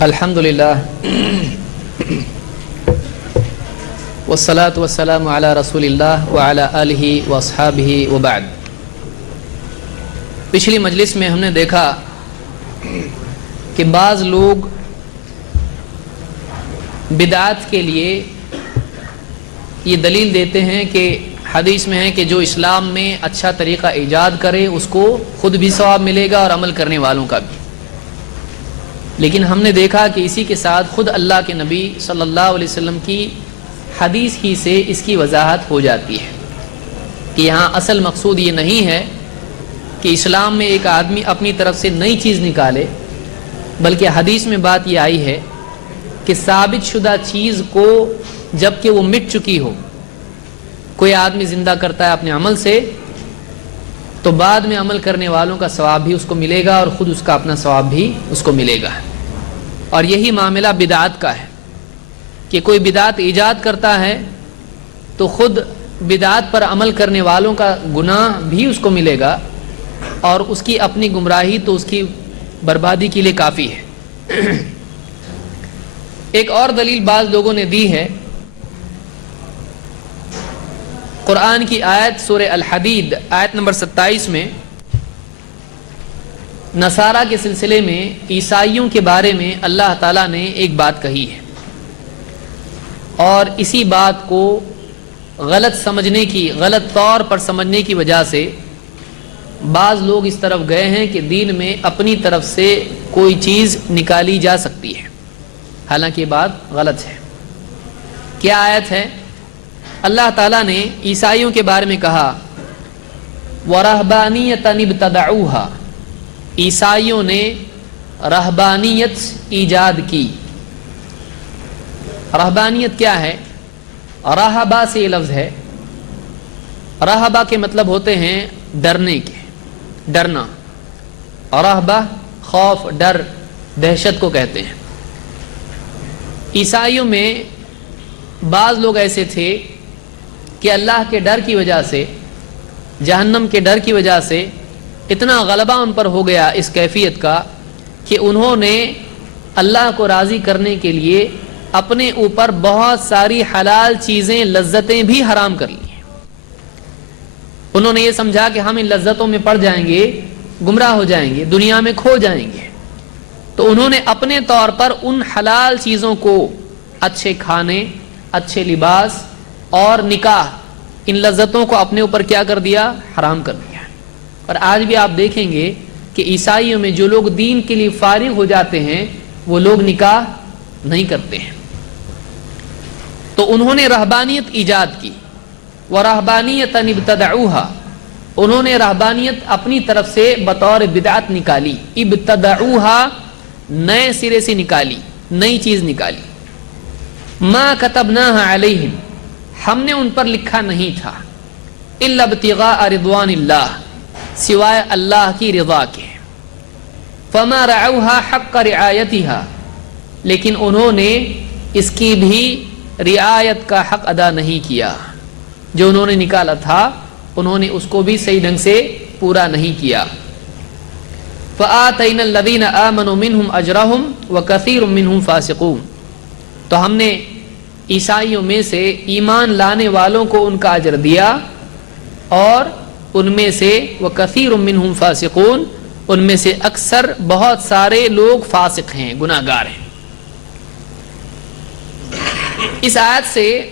الحمدللہ والصلاة والسلام علی رسول اللہ وعلی آلہ واصحابہ وبعد۔ پچھلی مجلس میں ہم نے دیکھا کہ بعض لوگ بدعات کے لیے یہ دلیل دیتے ہیں کہ حدیث میں ہے کہ جو اسلام میں اچھا طریقہ ایجاد کرے اس کو خود بھی ثواب ملے گا اور عمل کرنے والوں کا بھی، لیکن ہم نے دیکھا کہ اسی کے ساتھ خود اللہ کے نبی صلی اللہ علیہ وسلم کی حدیث ہی سے اس کی وضاحت ہو جاتی ہے کہ یہاں اصل مقصود یہ نہیں ہے کہ اسلام میں ایک آدمی اپنی طرف سے نئی چیز نکالے، بلکہ حدیث میں بات یہ آئی ہے کہ ثابت شدہ چیز کو جب کہ وہ مٹ چکی ہو، کوئی آدمی زندہ کرتا ہے اپنے عمل سے، تو بعد میں عمل کرنے والوں کا ثواب بھی اس کو ملے گا اور خود اس کا اپنا ثواب بھی اس کو ملے گا۔ اور یہی معاملہ بدعات کا ہے کہ کوئی بدعت ایجاد کرتا ہے تو خود بدعت پر عمل کرنے والوں کا گناہ بھی اس کو ملے گا اور اس کی اپنی گمراہی تو اس کی بربادی کے لیے کافی ہے۔ ایک اور دلیل بعض لوگوں نے دی ہے، قرآن کی آیت سورہ الحدید آیت نمبر 27 میں نصارہ کے سلسلے میں عیسائیوں کے بارے میں اللہ تعالیٰ نے ایک بات کہی ہے، اور اسی بات کو غلط سمجھنے کی، غلط طور پر سمجھنے کی وجہ سے بعض لوگ اس طرف گئے ہیں کہ دین میں اپنی طرف سے کوئی چیز نکالی جا سکتی ہے، حالانکہ یہ بات غلط ہے۔ کیا آیت ہے؟ اللہ تعالیٰ نے عیسائیوں کے بارے میں کہا وَرَهْبَانِيَّةً ابْتَدَعُوهَا، عیسائیوں نے رہبانیت ایجاد کی۔ رہبانیت کیا ہے؟ راہبہ سے یہ لفظ ہے، راہبہ کے مطلب ہوتے ہیں ڈرنے کے، ڈرنا، راہبہ خوف، ڈر، دہشت کو کہتے ہیں۔ عیسائیوں میں بعض لوگ ایسے تھے کہ اللہ کے ڈر کی وجہ سے، جہنم کے ڈر کی وجہ سے اتنا غلبہ ان پر ہو گیا اس کیفیت کا کہ انہوں نے اللہ کو راضی کرنے کے لیے اپنے اوپر بہت ساری حلال چیزیں، لذتیں بھی حرام کر لی۔ انہوں نے یہ سمجھا کہ ہم ان لذتوں میں پڑ جائیں گے، گمراہ ہو جائیں گے، دنیا میں کھو جائیں گے، تو انہوں نے اپنے طور پر ان حلال چیزوں کو، اچھے کھانے، اچھے لباس اور نکاح، ان لذتوں کو اپنے اوپر کیا کر دیا؟ حرام کر دیا۔ اور آج بھی آپ دیکھیں گے کہ عیسائیوں میں جو لوگ دین کے لیے فارغ ہو جاتے ہیں وہ لوگ نکاح نہیں کرتے ہیں۔ تو انہوں نے رہبانیت ایجاد کی، وَرَهْبَانِيَّةً ابْتَدَعُوهَا، انہوں نے رہبانیت اپنی طرف سے بطور بدعت نکالی، ابتدعوها، نئے سرے سے نکالی، نئی چیز نکالی۔ مَا كَتَبْنَاهَا عَلَيْهِمْ، ہم نے ان پر لکھا نہیں تھا، إِلَّا ابْتِغَاءَ رِضْوَانِ اللَّهِ، سوائے اللہ کی رضا کے۔ فَمَا رَعَوْهَا حَقَّ رِعَایَتِهَا، لیکن انہوں نے اس کی بھی رعایت کا حق ادا نہیں کیا، جو انہوں نے نکالا تھا انہوں نے اس کو بھی صحیح ڈھنگ سے پورا نہیں کیا۔ فَآتَيْنَا الَّذِينَ آمَنُوا مِنْهُمْ أَجْرَهُمْ وَكَثِيرٌ مِّنْهُمْ فَاسِقُونَ، تو ہم نے عیسائیوں میں سے ایمان لانے والوں کو ان کا اجر دیا، اور ان میں سے وَكَثِيرٌ مِّنْهُمْ فَاسِقُونَ، ان میں سے اکثر بہت سارے لوگ فاسق ہیں، گناہ گار ہیں۔ اس آیت سے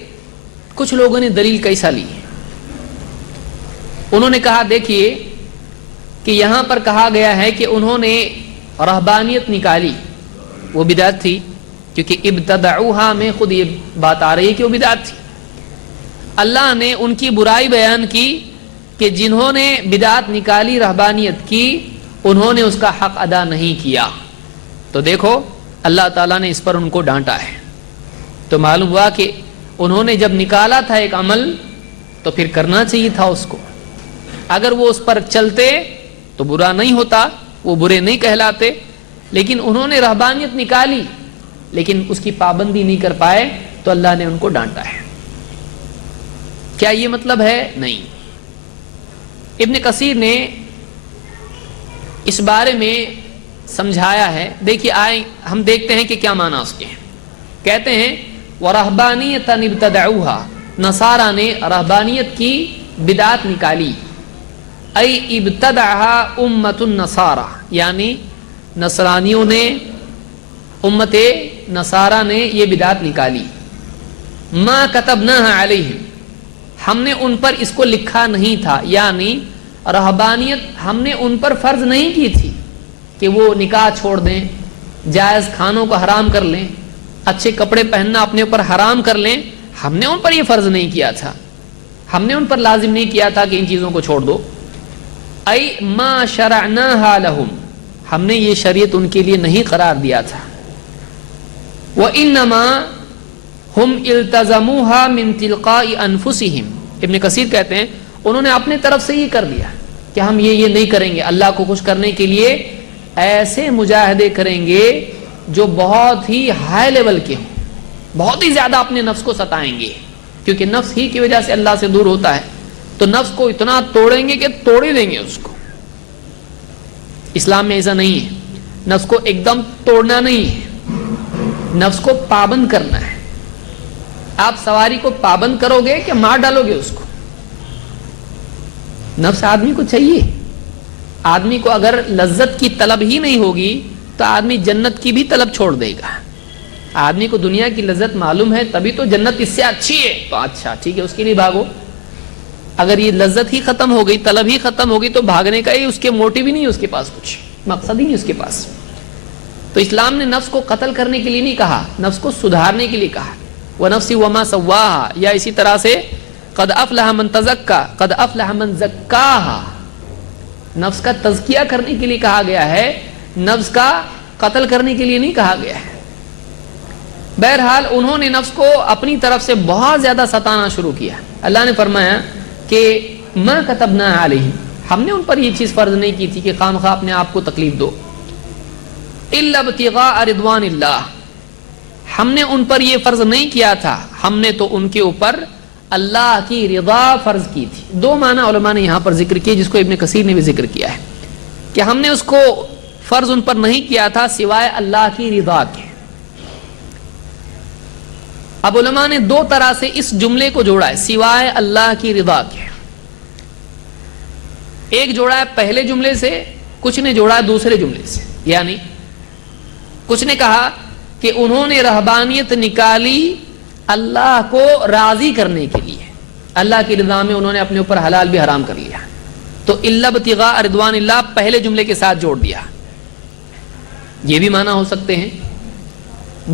کچھ لوگوں نے دلیل کیسا لی؟ انہوں نے کہا دیکھیے کہ یہاں پر کہا گیا ہے کہ انہوں نے رہبانیت نکالی، وہ بدعت تھی، کیونکہ ابتدعوها میں خود یہ بات آ رہی ہے کہ وہ بدعت تھی۔ اللہ نے ان کی برائی بیان کی کہ جنہوں نے بدعت نکالی، رہبانیت کی، انہوں نے اس کا حق ادا نہیں کیا۔ تو دیکھو اللہ تعالیٰ نے اس پر ان کو ڈانٹا ہے۔ تو معلوم ہوا کہ انہوں نے جب نکالا تھا ایک عمل تو پھر کرنا چاہیے تھا اس کو، اگر وہ اس پر چلتے تو برا نہیں ہوتا، وہ برے نہیں کہلاتے، لیکن انہوں نے رہبانیت نکالی لیکن اس کی پابندی نہیں کر پائے تو اللہ نے ان کو ڈانٹا ہے۔ کیا یہ مطلب ہے؟ نہیں۔ ابن کثیر نے اس بارے میں سمجھایا ہے. دیکھیے آئیں ہم دیکھتے ہیں کہ کیا معنی اس کے ہیں. کہتے ہیں وَرَهْبَانِيَةً ابْتَدَعُوهَا، نصارہ نے رہبانیت کی بدعت نکالی. ای ابتدعها امت النصارى، یعنی نصرانیوں نے، امت نصارہ نے یہ بدعت نکالی. ما كتبناها علیہم، ہم نے ان پر اس کو لکھا نہیں تھا، یعنی رہبانیت ہم نے ان پر فرض نہیں کی تھی کہ وہ نکاح چھوڑ دیں، جائز کھانوں کو حرام کر لیں، اچھے کپڑے پہننا اپنے اوپر حرام کر لیں. ہم نے ان پر یہ فرض نہیں کیا تھا، ہم نے ان پر لازم نہیں کیا تھا کہ ان چیزوں کو چھوڑ دو. ای ما شرعناها لهم، ہم نے یہ شریعت ان کے لیے نہیں قرار دیا تھا. وَإِنَّمَا ہم التزموها من تلقاء انفسهم، ابن کثیر کہتے ہیں انہوں نے اپنے طرف سے یہ کر دیا کہ ہم یہ نہیں کریں گے. اللہ کو خوش کرنے کے لیے ایسے مجاہدے کریں گے جو بہت ہی ہائی لیول کے ہوں، بہت ہی زیادہ اپنے نفس کو ستائیں گے، کیونکہ نفس ہی کی وجہ سے اللہ سے دور ہوتا ہے. تو نفس کو اتنا توڑیں گے کہ توڑ ہی دیں گے اس کو. اسلام میں ایسا نہیں ہے، نفس کو ایک دم توڑنا نہیں ہے، نفس کو پابند کرنا ہے. آپ سواری کو پابند کرو گے کہ مار ڈالو گے اس کو؟ نفس آدمی کو چاہیے. آدمی کو اگر لذت کی طلب ہی نہیں ہوگی تو آدمی جنت کی بھی طلب چھوڑ دے گا. آدمی کو دنیا کی لذت معلوم ہے تبھی تو جنت اس سے اچھی ہے، تو اچھا ٹھیک ہے اس کے لیے بھاگو. اگر یہ لذت ہی ختم ہو گئی، طلب ہی ختم ہو گئی، تو بھاگنے کا ہی اس کے موٹیو ہی نہیں ہے، اس کے پاس کچھ مقصد ہی نہیں اس کے پاس. تو اسلام نے نفس کو قتل کرنے کے لیے نہیں کہا، نفس کو سدھارنے کے لیے کہا. وَنَفْسِ وَمَا سَوَّاهَا، یا اسی طرح سے قَدْ أَفْلَحَ مَنْ تَزَكَّى قَدْ أَفْلَحَ مَنْ زَكَّاهَا. نفس کا تزکیہ کرنے کے لیے کہا گیا ہے، نفس کا قتل کرنے کے لیے نہیں کہا گیا ہے. بہرحال انہوں نے نفس کو اپنی طرف سے بہت زیادہ ستانا شروع کیا. اللہ نے فرمایا کہ ما كتبنا علیہم، ہم نے ان پر یہ چیز فرض نہیں کی تھی کہ خام خواہ اپنے آپ کو تکلیف دو. الا ابتغاء رضوان اللہ، ہم نے ان پر یہ فرض نہیں کیا تھا، ہم نے تو ان کے اوپر اللہ کی رضا فرض کی تھی. دو معنی علماء نے یہاں پر ذکر کیے، جس کو ابن کثیر نے بھی ذکر کیا ہے کہ ہم نے اس کو فرض ان پر نہیں کیا تھا سوائے اللہ کی رضا کے. اب علماء نے دو طرح سے اس جملے کو جوڑا ہے، سوائے اللہ کی رضا کے. ایک جوڑا ہے پہلے جملے سے، کچھ نے جوڑا ہے دوسرے جملے سے. یعنی کچھ نے کہا کہ انہوں نے رہبانیت نکالی اللہ کو راضی کرنے کے لیے، اللہ کی رضا میں انہوں نے اپنے اوپر حلال بھی حرام کر لیا، تو الا ابتغاء رضوان اللہ پہلے جملے کے ساتھ جوڑ دیا. یہ بھی معنی ہو سکتے ہیں.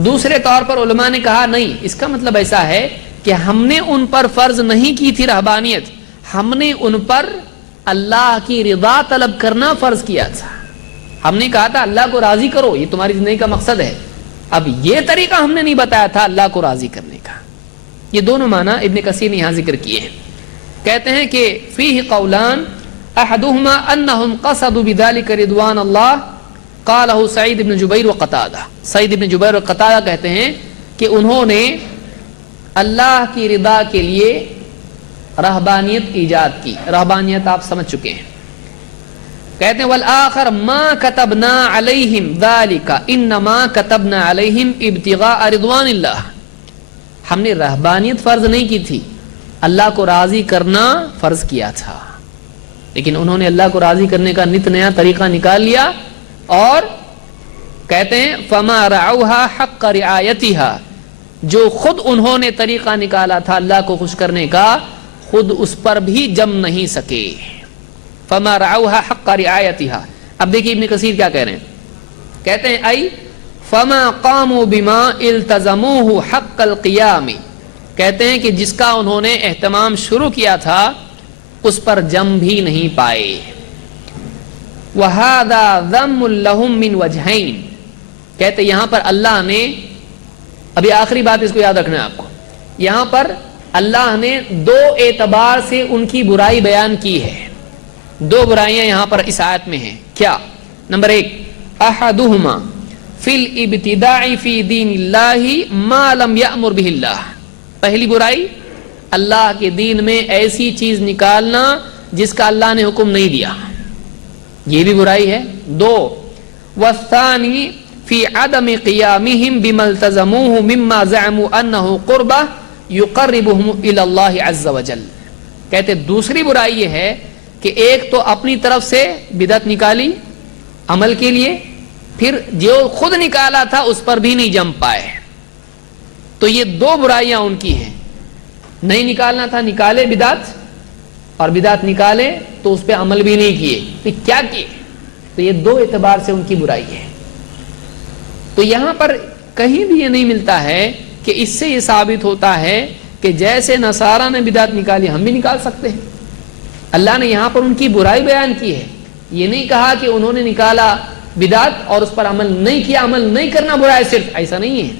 دوسرے طور پر علماء نے کہا نہیں، اس کا مطلب ایسا ہے کہ ہم نے ان پر فرض نہیں کی تھی رہبانیت، ہم نے ان پر اللہ کی رضا طلب کرنا فرض کیا تھا. ہم نے کہا تھا اللہ کو راضی کرو، یہ تمہاری زندگی کا مقصد ہے. اب یہ طریقہ ہم نے نہیں بتایا تھا اللہ کو راضی کرنے کا. یہ دونوں معنی ابن کثیر نے یہاں ذکر کیے ہیں. کہتے ہیں کہ فیہ قولان احدہما انہم قصدوا بذلک رضوان اللہ، قالہ سعید بن جبیر و قتادہ. سعید بن جبیر و قتادہ کہتے ہیں کہ انہوں نے اللہ کی رضا کے لیے رہبانیت ایجاد کی. رہبانیت آپ سمجھ چکے ہیں. کہتے ہیں والآخر ما كتبنا علیہم ذالک انما كتبنا علیہم ابتغاء رضوان اللہ، ہم نے رہبانیت فرض نہیں کی تھی، اللہ کو راضی کرنا فرض کیا تھا. لیکن انہوں نے اللہ کو راضی کرنے کا نت نیا طریقہ نکال لیا، اور کہتے ہیں فما رعوها حق رعایتها، جو خود انہوں نے طریقہ نکالا تھا اللہ کو خوش کرنے کا، خود اس پر بھی جم نہیں سکے. فما رعوها حق رعایتها. اب دیکھیے ابن کثیر کیا کہہ رہے ہیں. کہتے ہیں ای فما قاموا بما التزموه حق القیام، کہتے ہیں کہ جس کا انہوں نے اہتمام شروع کیا تھا اس پر جم بھی نہیں پائے. وَهَذَا ذَمٌّ لَهُم مِّن وَجْهَيْن، کہتے یہاں پر اللہ نے، ابھی آخری بات اس کو یاد رکھنا ہے آپ کو، یہاں پر اللہ نے دو اعتبار سے ان کی برائی بیان کی ہے. دو برائیاں یہاں پر اس آیت میں ہیں. کیا؟ نمبر ایک، احدہما فی الابتداع فی دین اللہ ما لم یأمر بہ اللہ. پہلی برائی، اللہ کے دین میں ایسی چیز نکالنا جس کا اللہ نے حکم نہیں دیا، یہ بھی برائی ہے. دو، والثانی فی عدم قیامہم بما التزموہ مما زعموا انہ قربہ یقربہم الی اللہ عز وجل. کہتے دوسری برائی یہ ہے کہ ایک تو اپنی طرف سے بدعت نکالی عمل کے لیے، پھر جو خود نکالا تھا اس پر بھی نہیں جم پائے. تو یہ دو برائیاں ان کی ہیں. نہیں نکالنا تھا نکالے بدعت، اور بدعت نکالے تو اس پہ عمل بھی نہیں کیے. پھر کیا کیے؟ تو یہ دو اعتبار سے ان کی برائی ہے. تو یہاں پر کہیں بھی یہ نہیں ملتا ہے کہ اس سے یہ ثابت ہوتا ہے کہ جیسے نصارہ نے بدعت نکالی ہم بھی نکال سکتے ہیں. اللہ نے یہاں پر ان کی برائی بیان کی ہے. یہ نہیں کہا کہ انہوں نے نکالا بدعت اور اس پر عمل نہیں کیا. عمل نہیں کرنا برا ہے صرف، ایسا نہیں ہے.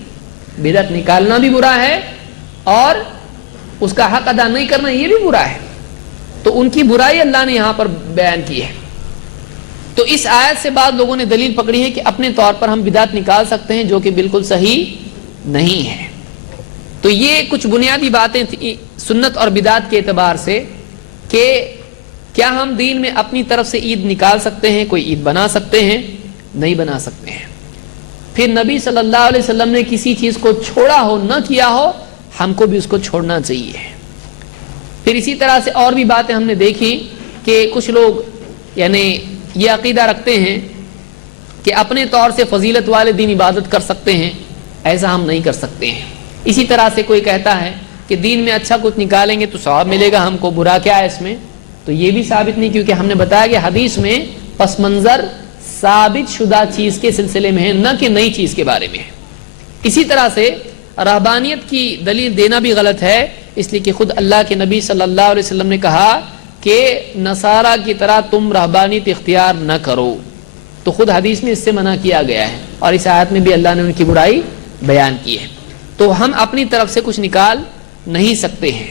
بدعت نکالنا بھی برا ہے اور اس کا حق ادا نہیں کرنا یہ بھی برا ہے. تو ان کی برائی اللہ نے یہاں پر بیان کی ہے. تو اس آیت سے بعض لوگوں نے دلیل پکڑی ہے کہ اپنے طور پر ہم بدعت نکال سکتے ہیں، جو کہ بالکل صحیح نہیں ہے. تو یہ کچھ بنیادی باتیں تھیں سنت اور بدعت کے اعتبار سے کہ کیا ہم دین میں اپنی طرف سے عید نکال سکتے ہیں، کوئی عید بنا سکتے ہیں؟ نہیں بنا سکتے ہیں. پھر نبی صلی اللہ علیہ وسلم نے کسی چیز کو چھوڑا ہو نہ کیا ہو، ہم کو بھی اس کو چھوڑنا چاہیے. پھر اسی طرح سے اور بھی باتیں ہم نے دیکھی کہ کچھ لوگ یعنی یہ عقیدہ رکھتے ہیں کہ اپنے طور سے فضیلت والے دین عبادت کر سکتے ہیں. ایسا ہم نہیں کر سکتے ہیں. اسی طرح سے کوئی کہتا ہے کہ دین میں اچھا کچھ نکالیں گے تو ثواب ملے گا ہم کو، برا کیا ہے اس میں؟ تو یہ بھی ثابت نہیں، کیونکہ ہم نے بتایا کہ حدیث میں پس منظر ثابت شدہ چیز کے سلسلے میں ہے، نہ کہ نئی چیز کے بارے میں ہے. اسی طرح سے رہبانیت کی دلیل دینا بھی غلط ہے، اس لیے کہ خود اللہ کے نبی صلی اللہ علیہ وسلم نے کہا کہ نصارہ کی طرح تم رہبانیت اختیار نہ کرو. تو خود حدیث میں اس سے منع کیا گیا ہے، اور اس آیت میں بھی اللہ نے ان کی برائی بیان کی ہے. تو ہم اپنی طرف سے کچھ نکال نہیں سکتے ہیں.